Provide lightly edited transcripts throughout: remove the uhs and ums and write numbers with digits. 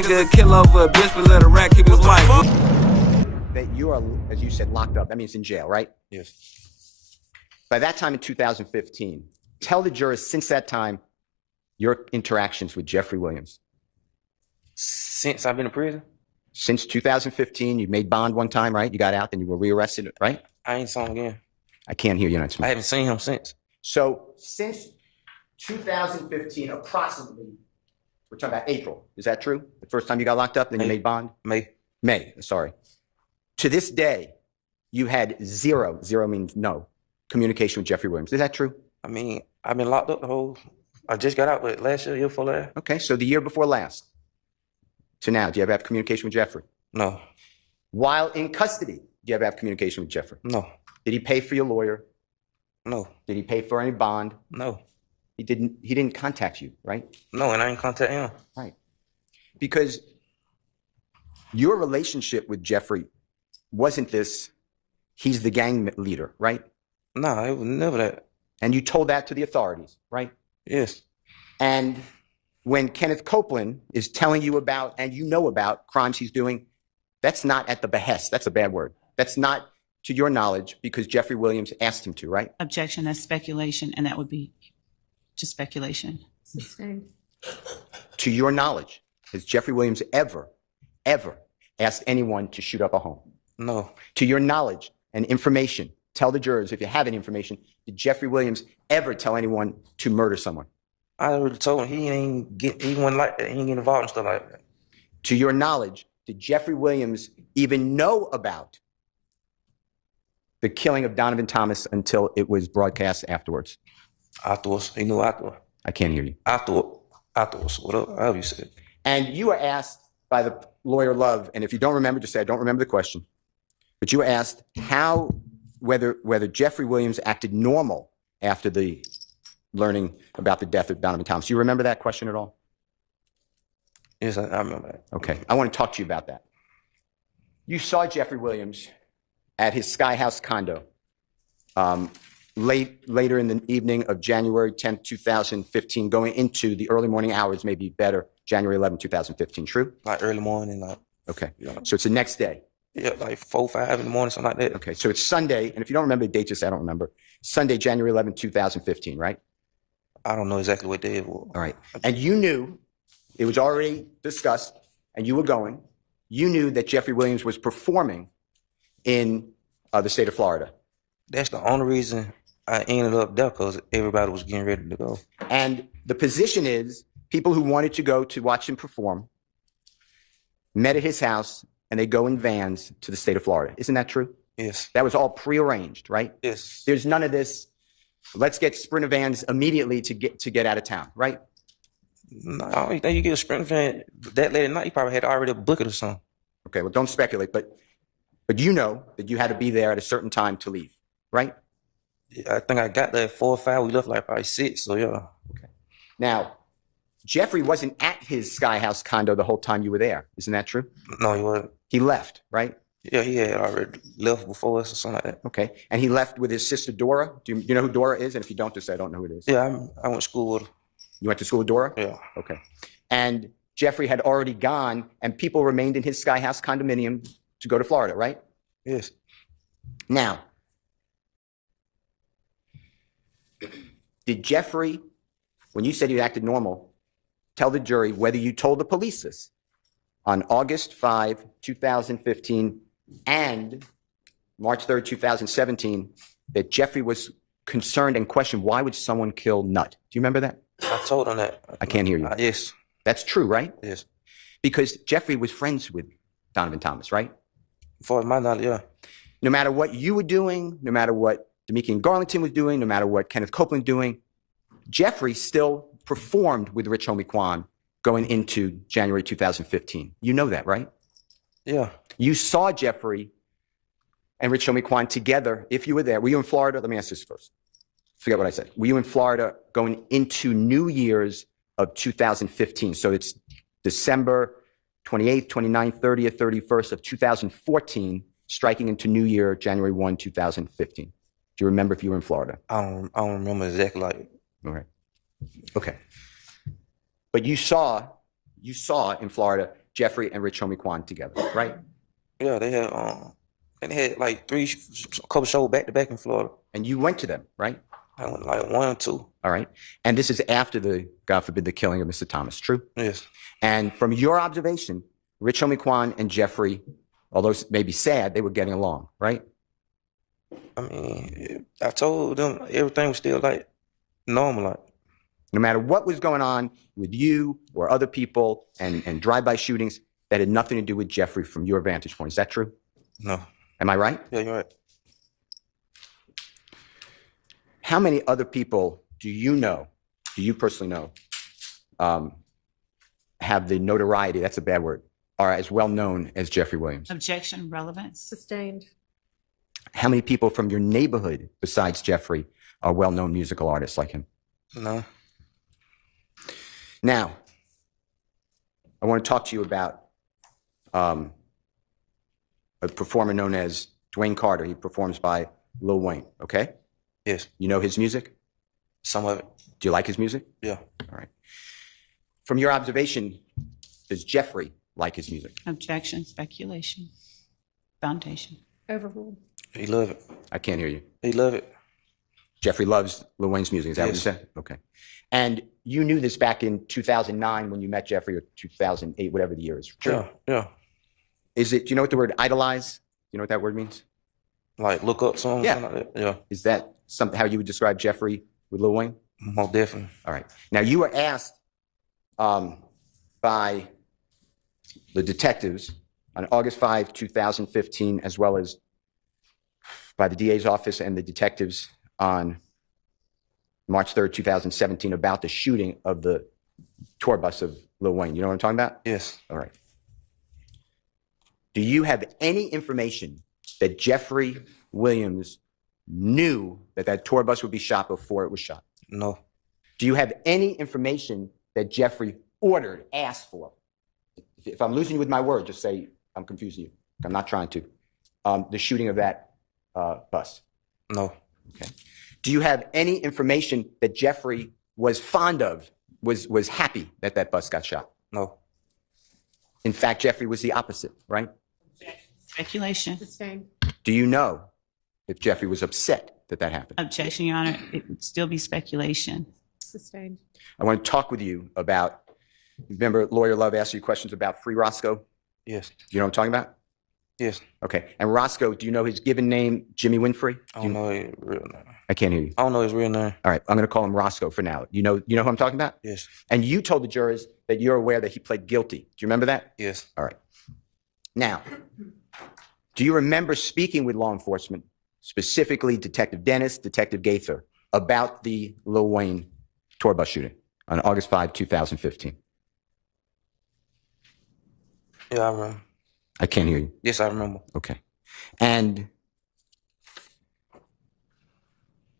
Nigga kill over a bitch, but let a rat keep his wife. That you are, as you said, locked up. That means in jail, right? Yes. By that time in 2015, tell the jurors since that time your interactions with Jeffrey Williams. Since I've been in prison? Since 2015, you made bond one time, right? You got out, then you were rearrested, right? I ain't saw him again. I can't hear you. I haven't seen him since. So since 2015, approximately, we're talking about April. Is that true? The first time you got locked up, then you made bond? May, sorry. To this day, you had zero means no, communication with Jeffrey Williams. Is that true? I mean, I've been locked up the whole, I just got out with last year before last. Okay, so the year before last to now, do you ever have communication with Jeffrey? No. While in custody, do you ever have communication with Jeffrey? No. Did he pay for your lawyer? No. Did he pay for any bond? No. He didn't contact you, right? No, and I ain't contact him. Right. Because your relationship with Jeffrey wasn't this, he's the gang leader, right? No, it was never that. And you told that to the authorities, right? Yes. And when Kenneth Copeland is telling you about, and you know about crimes he's doing, that's not at the behest. That's a bad word. That's not to your knowledge because Jeffrey Williams asked him to, right? Objection, that's speculation, and that would be just speculation. To your knowledge, has Jeffrey Williams ever asked anyone to shoot up a home? No. To your knowledge and information, tell the jurors if you have any information, did Jeffrey Williams ever tell anyone to murder someone? I already told him he wasn't like that. He ain't get involved in stuff like that. To your knowledge, did Jeffrey Williams even know about the killing of Donovan Thomas until it was broadcast afterwards? Afterwards. He knew afterwards. I can't hear you. Afterwards. Whatever you said. And you were asked by the lawyer Love, and if you don't remember, just say, I don't remember the question. But you were asked whether Jeffrey Williams acted normal after the learning about the death of Donovan Thomas. Do you remember that question at all? Yes, I remember that. Okay, I want to talk to you about that. You saw Jeffrey Williams at his Sky House condo later in the evening of January 10th, 2015, going into the early morning hours, maybe better, January 11th, 2015, true? Like early morning, like. Okay, so it's the next day. Yeah, like 4, 5 in the morning, something like that. Okay, so it's Sunday, and if you don't remember the date, just say I don't remember. Sunday, January 11th, 2015, right? I don't know exactly what day it was. All right, and you knew, it was already discussed, and you were going, you knew that Jeffrey Williams was performing in the state of Florida. That's the only reason I ended up there, because everybody was getting ready to go. And the position is, people who wanted to go to watch him perform met at his house, and they go in vans to the state of Florida. Isn't that true? Yes. That was all prearranged, right? Yes. There's none of this, let's get Sprinter vans immediately to get out of town, right? No, I don't think you get a sprint van that late at night. You probably had already booked it or something. Okay, well, don't speculate, but you know that you had to be there at a certain time to leave, right? Yeah, I think I got there at 4 or 5. We left like probably 6, so yeah. Okay. Now, Jeffrey wasn't at his Sky House condo the whole time you were there. Isn't that true? No, he wasn't. He left, right? Yeah, he had already left before us or something like that. Okay, and he left with his sister Dora. Do you know who Dora is? And if you don't, just say I don't know who it is. Yeah, I went to school with her. You went to school with Dora? Yeah. Okay. And Jeffrey had already gone, and people remained in his Sky House condominium to go to Florida, right? Yes. Now, did Jeffrey, when you said you acted normal, tell the jury whether you told the police this on August 5, 2015 and March 3rd, 2017, that Jeffrey was concerned and questioned, why would someone kill Nut? Do you remember that? I told him that. I can't hear you. Yes. That's true, right? Yes. Because Jeffrey was friends with Donovan Thomas, right? For my knowledge, yeah. No matter what you were doing, no matter what Demekian Garlington was doing, no matter what Kenneth Copeland doing, Jeffrey still performed with Rich Homie Quan going into January 2015. You know that, right? Yeah. You saw Jeffrey and Rich Homie Quan together, if you were there. Were you in Florida? Let me ask this first. Forget what I said. Were you in Florida going into New Year's of 2015? So it's December 28th, 29th, 30th, 31st of 2014, striking into New Year, January 1, 2015. Do you remember if you were in Florida? I don't remember exactly like. Okay. Okay. But you saw in Florida Jeffrey and Rich Homie Quan together, right? Yeah, they had like a couple shows back to back in Florida. And you went to them, right? I went like 1 or 2. All right. And this is after the, God forbid, the killing of Mr. Thomas, true? Yes. And from your observation, Rich Homie Quan and Jeffrey, although maybe sad, they were getting along, right? I mean, I told them everything was still like normal. Like, No matter what was going on with you or other people and drive-by shootings, that had nothing to do with Jeffrey from your vantage point. Is that true? no. Am I right? Yeah, you're right. How many other people do you personally know, have the notoriety, that's a bad word, are as well known as Jeffrey Williams? Objection, relevance. Sustained. How many people from your neighborhood besides Jeffrey are well-known musical artists like him? No. Now, I want to talk to you about a performer known as Dwayne Carter. He performs by Lil Wayne, okay? Yes. You know his music? Some of it. Do you like his music? Yeah. All right. From your observation, does Jeffrey like his music? Objection, speculation, foundation. Overruled. He love it. I can't hear you. He love it. Jeffrey loves Lil Wayne's music. Is that what you Yes. said? Okay. And you knew this back in 2009 when you met Jeffrey, or 2008, whatever the year is. True. Yeah. Yeah. Do you know what the word idolize? You know what that word means? Like look up something. Yeah. Something like that. Yeah. Is that something how you would describe Jeffrey with Lil Wayne? Most definitely. All right. Now, you were asked by the detectives on August 5, 2015, as well as by the DA's office and the detectives on March 3rd, 2017, about the shooting of the tour bus of Lil Wayne. You know what I'm talking about? Yes. All right. Do you have any information that Jeffrey Williams knew that that tour bus would be shot before it was shot? No. Do you have any information that Jeffrey ordered, asked for? If I'm losing you with my word, just say I'm confusing you. I'm not trying to. The shooting of that bus. No. Okay. Do you have any information that Jeffrey was fond of, was happy that that bus got shot? No. In fact, Jeffrey was the opposite, right? Speculation. Sustained. Do you know if Jeffrey was upset that that happened? Objection, Your Honor. It would still be speculation. Sustained. I want to talk with you about, remember Lawyer Love asked you questions about Free Roscoe? Yes. You know what I'm talking about? Yes. Okay. And Roscoe, do you know his given name, Jimmy Winfrey? I don't know his real name. I can't hear you. I don't know his real name. All right. I'm going to call him Roscoe for now. You know who I'm talking about? Yes. And you told the jurors that you're aware that he pled guilty. Do you remember that? Yes. All right. Now, do you remember speaking with law enforcement, specifically Detective Dennis, Detective Gaither, about the Lil Wayne tour bus shooting on August 5, 2015? Yeah, I remember. I can't hear you. Yes, I remember. Okay. And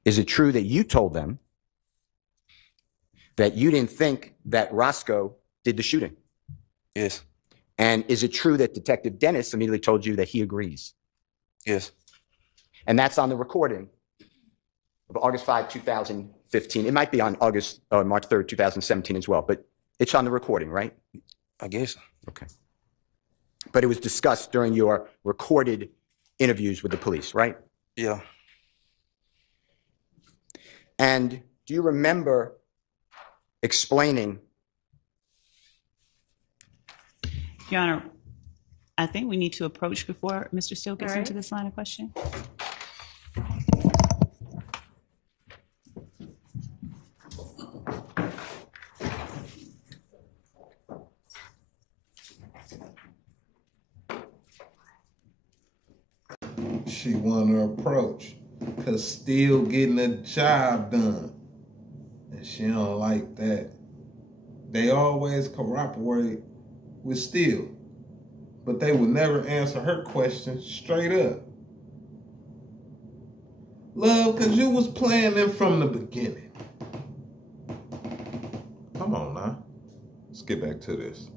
is it true that you told them that you didn't think that Roscoe did the shooting? Yes. And is it true that Detective Dennis immediately told you that he agrees? Yes. And that's on the recording of August 5, 2015. It might be on March 3rd, 2017 as well, but it's on the recording, right? I guess. Okay. But it was discussed during your recorded interviews with the police, right? Yeah. And do you remember explaining? Your Honor, I think we need to approach before Mr. Steele gets All right. into this line of question. She want to approach, cause still getting the job done. And she don't like that. They always cooperate with Steele, but they would never answer her question straight up. Love, cause you was playing them from the beginning. Come on now. Let's get back to this.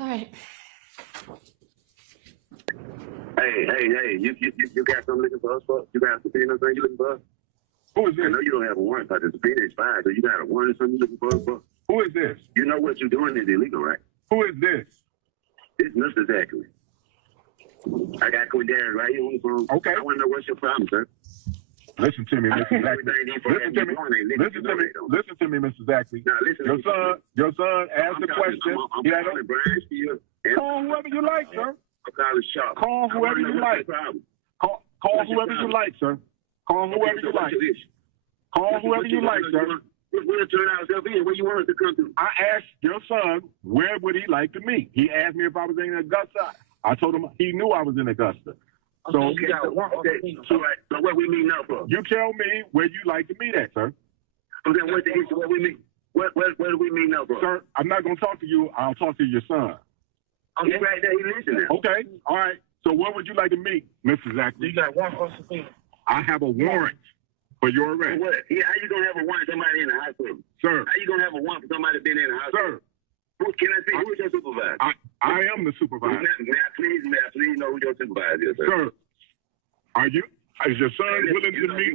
All right. Hey, you got something looking for us, for? You got a subpoena thing you looking for us? Who is this? I know you don't have a warrant, but the subpoena expired, so you got a warrant or something you looking for us, for? Who is this? You know what you're doing is illegal, right? Who is this? It's Mr. Zachary. I got Quan right here on the phone. Okay. I want to know what's your problem, sir. Listen to me, Mr. Zachary. Listen to me. Listen to me, Mr. Zachary. Now, listen to me. Your son asked the question. I'm calling Brian Steele. Call whoever you like, sir. I'm calling Sharp. Call whoever you like. Call whoever you like, sir. Call whoever you like. Call whoever you like, sir. We'll turn ourselves in. Where you want us to come to? I asked your son where would he like to meet. He asked me if I was in Augusta. I told him he knew I was in Augusta. So, So what we meet now for? You tell me where you like to meet at, sir. So then what's the issue? What we meet? What do we meet now for? Sir, I'm not going to talk to you. I'll talk to your son. Okay, right there. He listening. Okay. All right. So where would you like to meet, Mr. Zachary? You got one for subpoena. I have a warrant for your arrest. What? Yeah, how you going to have a warrant for somebody in the hospital? Sir. How you going to have a warrant for somebody been in the hospital? Sir. Can I see who's your supervisor? I am the supervisor. May I please know who your supervisor is, sir? Sir, is your son willing to meet?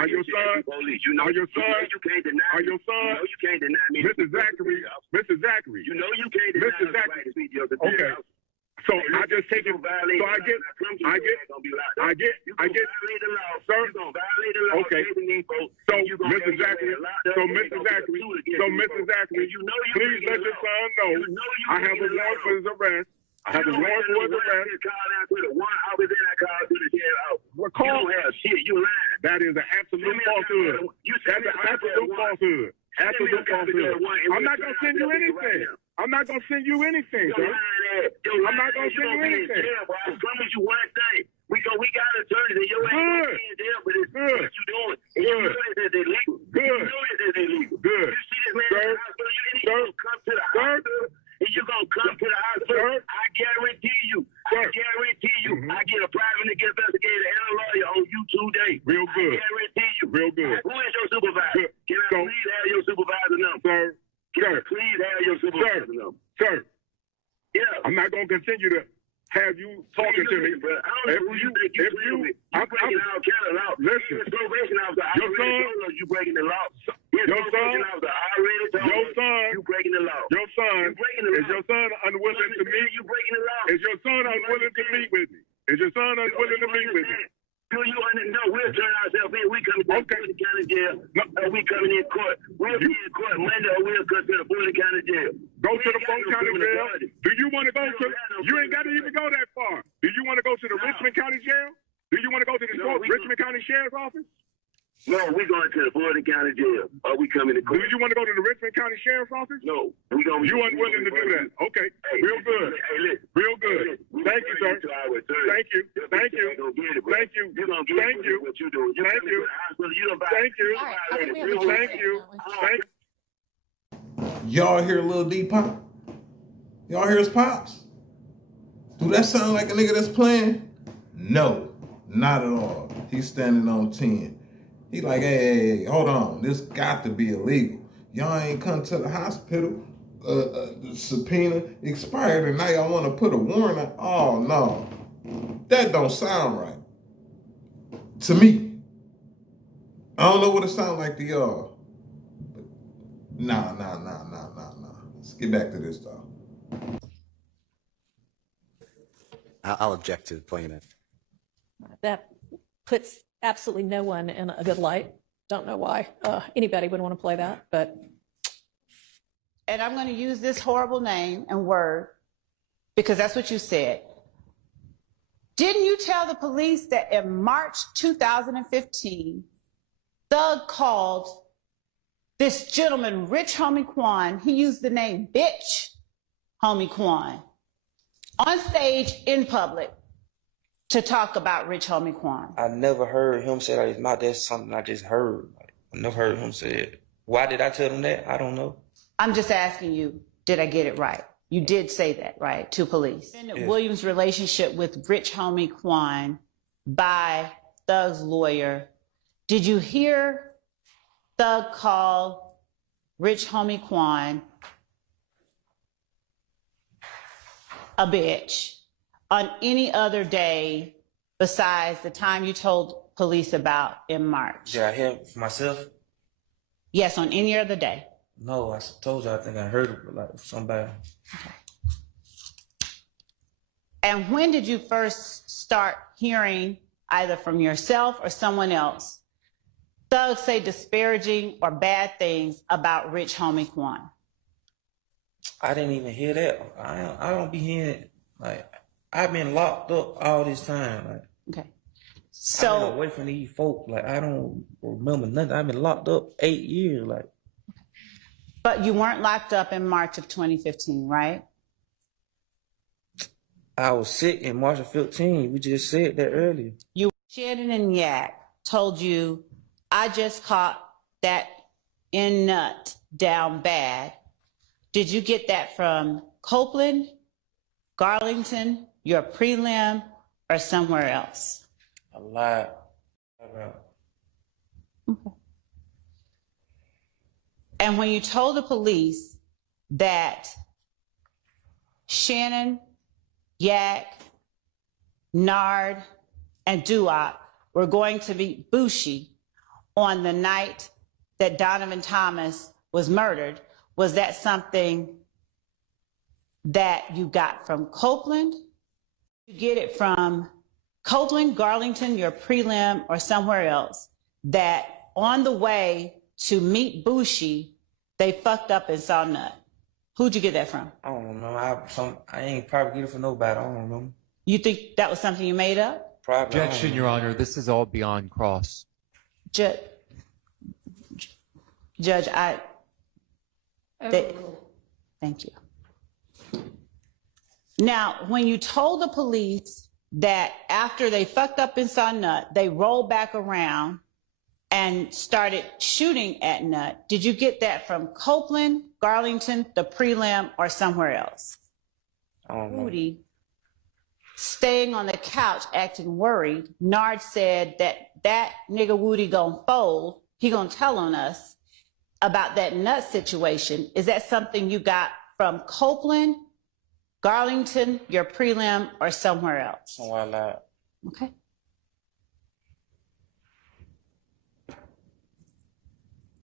Are your son? Are your son? You can't deny. Are your son? You can't deny me. Mr. Zachary. Mr. Zachary. You know you can't deny Mr. Zachary. Okay. So I just take it. So I get. Sir. Okay. So Mr. Zachary. Please let your son know I have a warrant for his arrest. I have a warrant for his arrest. You don't have shit. You lying. That is an absolute falsehood. That's an absolute falsehood. Absolute falsehood. I'm not gonna send you anything. I'm not gonna send you anything, sir. I'm not gonna send you anything. I promise you one thing. We got attorneys and your ass in jail for this. What you doing? And you know it's illegal. Good. You know it's illegal. Good. You see this man in the hospital, you gonna come to the hospital. And you gonna come to the hospital. I guarantee you. I get a private investigator and a lawyer on you 2 days. Real good. I guarantee you. Real good. Who is your supervisor? Can I please have your supervisor number? Sir. Can I please have your supervisor number? Sir. Yeah. I'm not gonna continue to have you talking to me. I don't know who you think you're breaking all kind of law. Listen. Your probation officer already told us you breaking the law. Your son. You breaking the law. Your son. Is your son unwilling to meet? You breaking the law. Is your son unwilling to meet with me? Is your son unwilling to meet with me? Do you understand? No, we'll turn ourselves in. We coming to the Fulton County Jail. We coming in court. We'll be in court Monday or we'll come to the Fulton County Jail. Go to the Fulton County Jail? Do you want to go to? You ain't got to even go that far. Do you want to go to the Richmond County Jail? Do you want to go to the Richmond County Sheriff's Office? No, we're going to the Fulton County Jail. Or we coming to court. Do you want to go to the Richmond County Sheriff's Office? No. You unwilling to do that? Okay. Real good. Real good. Thank you, sir. Thank you. Thank you. Thank you. Thank you. What you doing? Thank you. Thank you. Thank you. Thank you. Y'all hear Lil D Pop? Y'all hear his pops? Do that sound like a nigga that's playing? No, not at all. He's standing on 10. He like, hey, hold on. This got to be illegal. Y'all ain't come to the hospital. The subpoena expired and now y'all want to put a warrant out. Oh, no. That don't sound right. To me. I don't know what it sounds like to y'all. But nah. Let's get back to this, though. I'll object to playing it. That puts absolutely no one in a good light. Don't know why anybody would want to play that, but. And I'm going to use this horrible name and word because that's what you said. Didn't you tell the police that in March 2015, Thug called this gentleman, Rich Homie Quan, he used the name Bitch Homie Quan, on stage in public to talk about Rich Homie Quan? I never heard him say that. It's not that's something I just heard. I never heard him say it. Why did I tell him that? I don't know. I'm just asking you, did I get it right? You did say that, right, to police. Yes. Williams' relationship with Rich Homie Quan by Thug's lawyer. Did you hear Thug call Rich Homie Quan a bitch on any other day besides the time you told police about in March? Did I hear myself? Yes, on any other day. No, I told you I think I heard it like somebody. And when did you first start hearing, either from yourself or someone else, thugs say disparaging or bad things about Rich Homie Quan? I didn't even hear that. I don't be hearing it. Like, I've been locked up all this time. Like, Okay. I've So, been away from these folk. Like, I don't remember nothing. I've been locked up 8 years. Like, but you weren't locked up in March of 2015, right? I was sick in March of 15. We just said that earlier. Shannon and Yak told you, I just caught that in nut down bad. Did you get that from Copeland, Garlington, your prelim, or somewhere else? A lot. About. Okay. And when you told the police that Shannon, Yak, Nard, and Duop were going to be Bushi on the night that Donovan Thomas was murdered, was that something that you got from Copeland? You get it from Copeland, Garlington, your prelim, or somewhere else, that on the way to meet Bushi, they fucked up and saw nut? Who'd you get that from? I don't know. I ain't probably get it from nobody. I don't remember. You think that was something you made up? Probably. Objection, Your Honor. This is all beyond cross. Judge, thank you. Now, when you told the police that after they fucked up and saw nut, they rolled back around and started shooting at nut, did you get that from Copeland, Garlington, the prelim, or somewhere else? I don't know. Rudy, staying on the couch acting worried, Nard said that nigga Woody gonna fold. He gonna tell on us about that nut situation. Is that something you got from Copeland, Garlington, your prelim, or somewhere else? Somewhere like that. Okay.